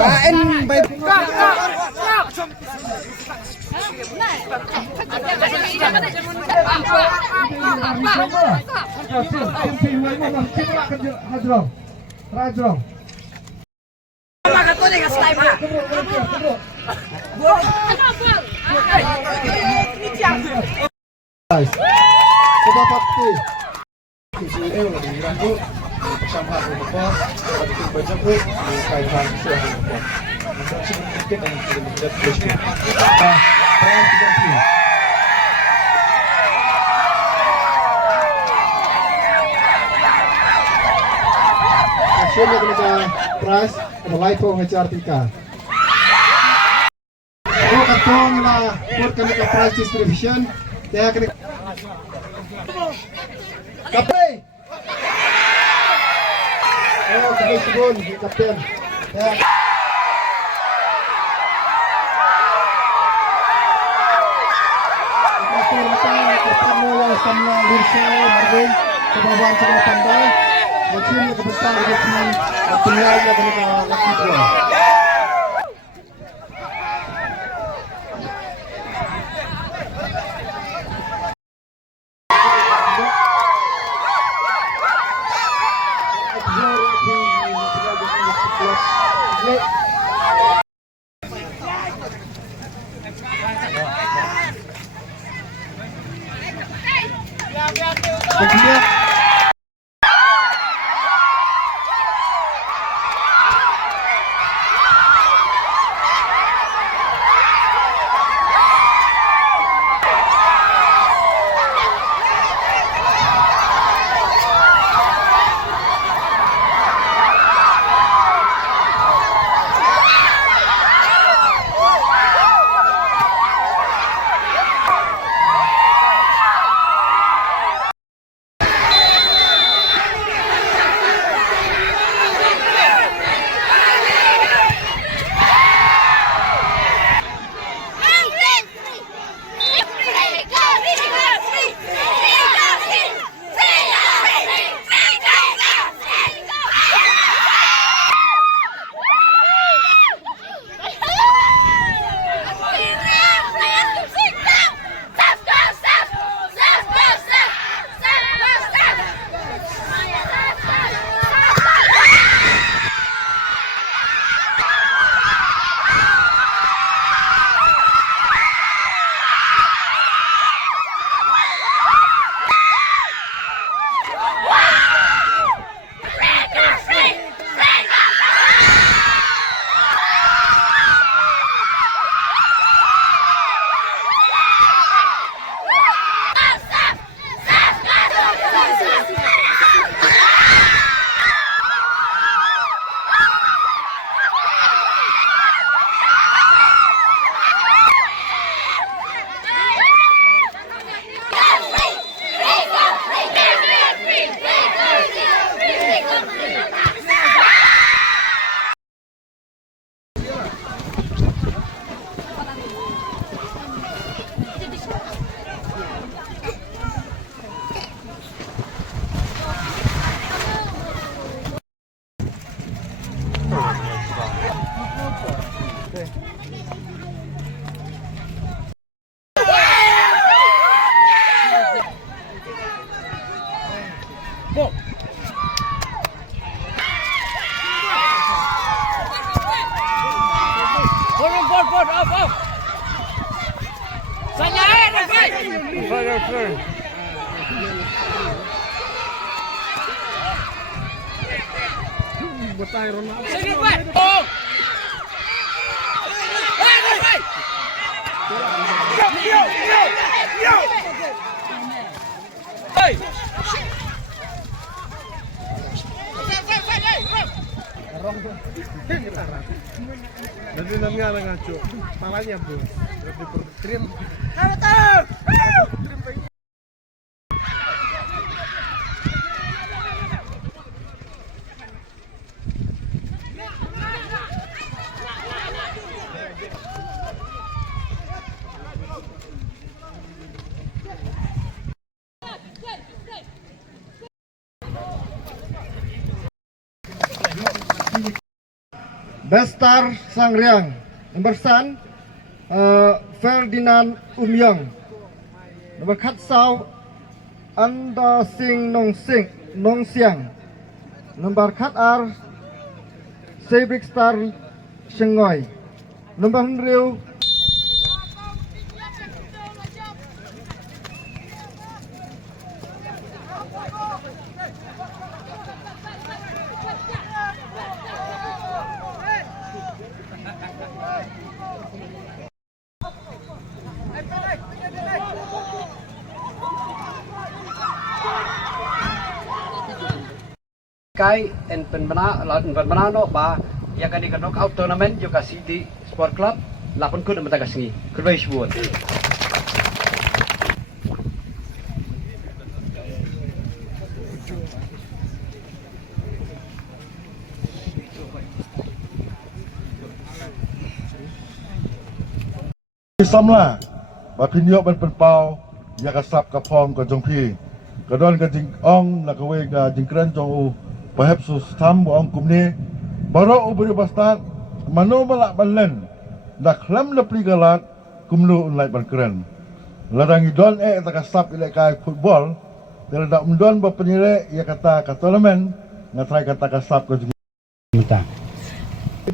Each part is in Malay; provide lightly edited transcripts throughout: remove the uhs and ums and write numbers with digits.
Kain by bersama beberapa tim baca bu kaitan suara mungkin sedikit yang sudah melihat flashnya. Hasilnya kemudian prize ada live HRTK. Oh karton lah buat kami ke prize distribution. Ya kena. Kapten. Oh, kabay kapten. Ya. Sama Lursa Marvin kebawahan sebelah pandai mesin ke besar dengan penilaian dengan laki dua. Nanti namanya ngaco, palanya bro, trim. Bestar Sangriang. Nomor San, Ferdinand Umyong. Nomor Katsau, Anda Sing Nong Siang. Nomor Katar, Sebrik Star Shengoy. Nomor Henriu, Kai en penmenang ba yang kan di knockout tournament juga City Sport Club 8 kun mata kasngi kurbai shbuat Samla bapin yok ban penpau ya kasap kapong ko jongpi kadon ka jing ong na kawe ga jingkran jong u perhaps sus tham bo ong kumni baro u beri bastat mano balak balen dak lam le pligalat kumlu unlai ban keren ladang idon ta kasap ile kai football dal dak mdon ba penire ya kata ka tournament ngatrai kata kasap ko jing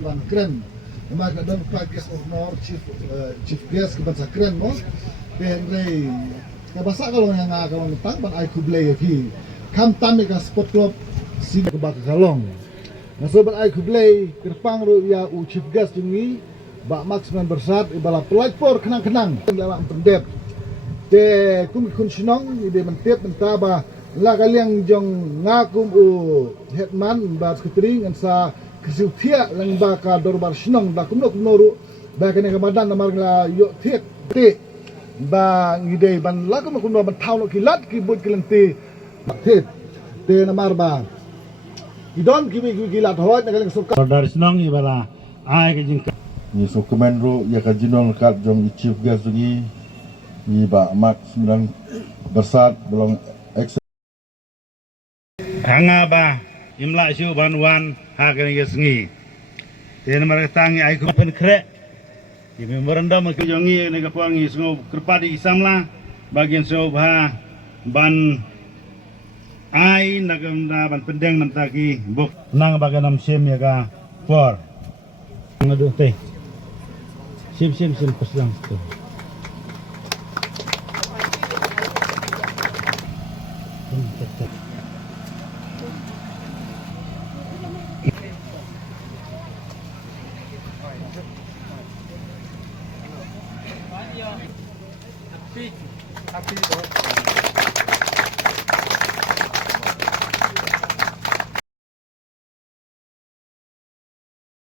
Ban Kren. Maar dan pak guest of honor chief guest ke bansa keren mo. Penrei ka basa kalau yang kalau tang ban ai kublai ki. Kam tami ka sport club si ke bak kalong. Naso ban ai kublai kerpang ru ya u chief guest ini ba maximum bersat ibala pelajpor kenang-kenang dalam pendep. Te kum kun sinong ide mentep mentaba la kaliang jong ngakum u hetman ba skutring sa kesiutia lang baka dorbar sinong da kumno kumnoru ba kene kamadan namar la yo thiet ti ba ngide ban la kumno ban thau kilat ki bud kilenti thiet te namar ba idon ki gilat hoy na galing suka Dari senang ibala ai ke jing ni so komendo ya ka jinol kat jong chief guest ni ni ba max 9 bersat belum hanga ba imla shu banwan ha ke ngi sngi ten mar tangi ai ku pen kre di memorandum ke jongi ne ka pangi sngo kerpadi samla bagian so ba ban ai nagamda ban pendeng mentaki buk nang bagan nam sem ya ka for ngadu teh sim pasang tu Happy